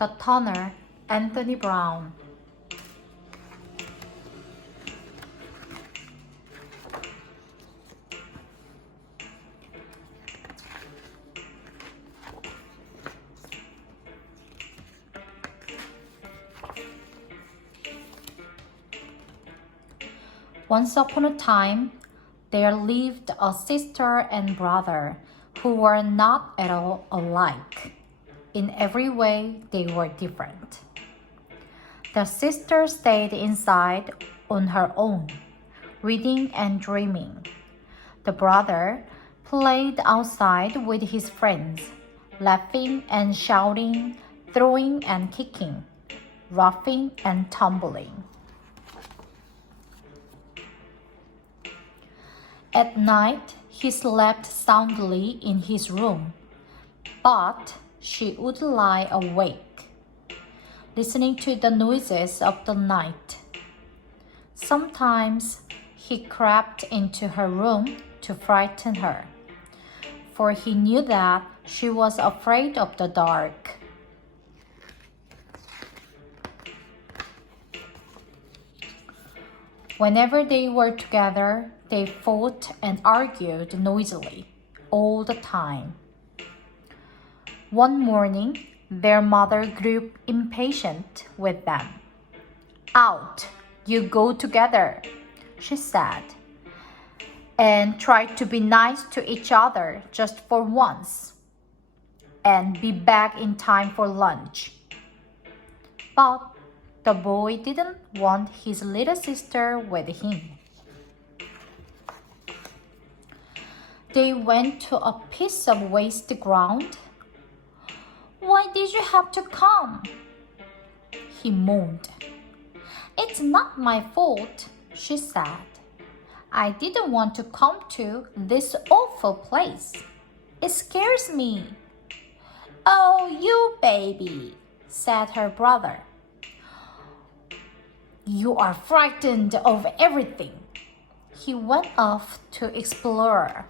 The Toner, Anthony Browne. Once upon a time, there lived a sister and brother who were not at all alike. In every way, they were different. The sister stayed inside on her own, reading and dreaming. The brother played outside with his friends, laughing and shouting, throwing and kicking, roughing and tumbling. At night, he slept soundly in his room, but she would lie awake, listening to the noises of the night. Sometimes he crept into her room to frighten her, for he knew that she was afraid of the dark. Whenever they were together, they fought and argued noisily all the time. One morning, their mother grew impatient with them. "Out, you go together," she said, "and try to be nice to each other just for once, and be back in time for lunch." But the boy didn't want his little sister with him. They went to a piece of waste ground. "Why did you have to come?" he moaned. "It's not my fault," she said. "I didn't want to come to this awful place. It scares me." "Oh, you baby," said her brother. "You are frightened of everything." He went off to explore.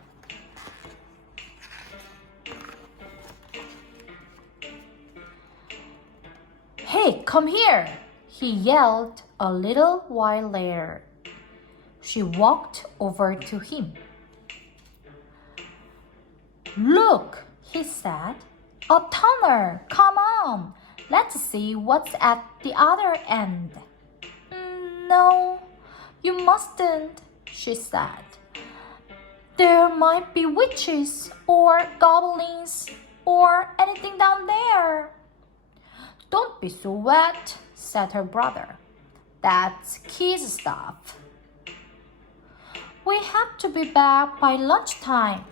"Hey, come here," he yelled a little while later. She walked over to him. "Look," he said, "a tunnel. Come on, let's see what's at the other end." "No, you mustn't," she said. "There might be witches or goblins or anything down there." "Don't be so wet," said her brother. "That's kids' stuff." "We have to be back by lunchtime,"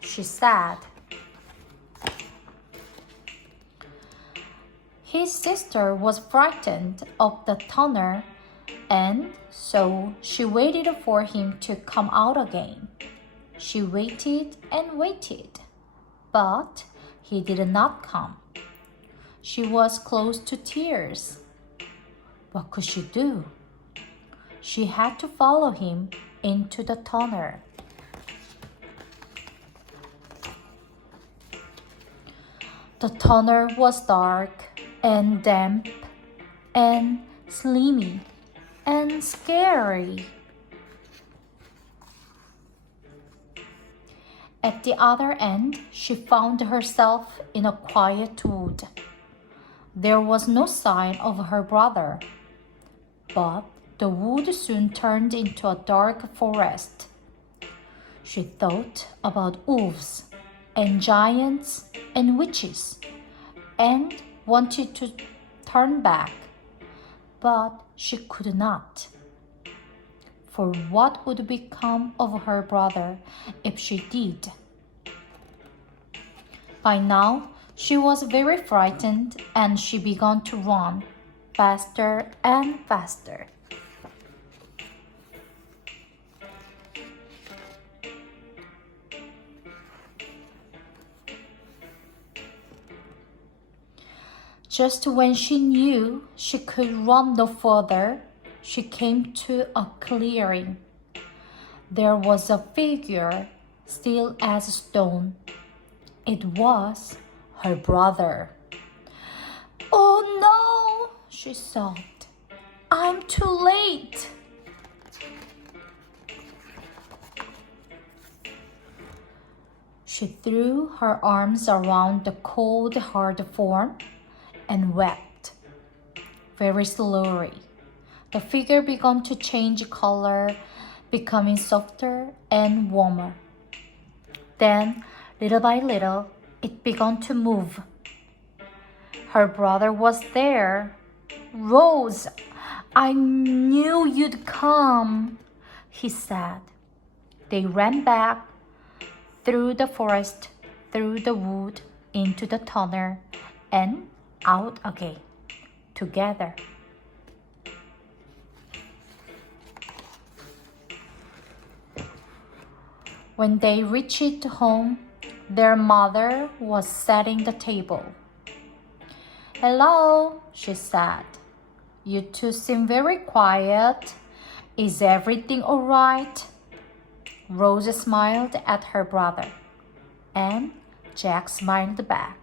she said. His sister was frightened of the tunnel, and so she waited for him to come out again. She waited and waited, but he did not come. She was close to tears. What could she do? She had to follow him into the tunnel. The tunnel was dark and damp and slimy and scary. At the other end, she found herself in a quiet wood. There was no sign of her brother, but the wood soon turned into a dark forest. She thought about wolves and giants and witches and wanted to turn back, but she could not. For what would become of her brother if she did? By now, she was very frightened, and she began to run faster and faster. Just when she knew she could run no further, she came to a clearing. There was a figure, still as stone. It was her brother. "Oh she sobbed. I'm too late. She threw her arms around the cold, hard form and wept. Very slowly, the figure began to change color, becoming softer and warmer. Then, little by little, it began to move. Her brother was there. Rose, I knew you'd come, he said. They ran back through the forest, through the wood, into the tunnel, and out again, together. When they reached home, their mother was setting the table. Hello, she said. You two seem very quiet. Is everything all right? Rose smiled at her brother, and Jack smiled back.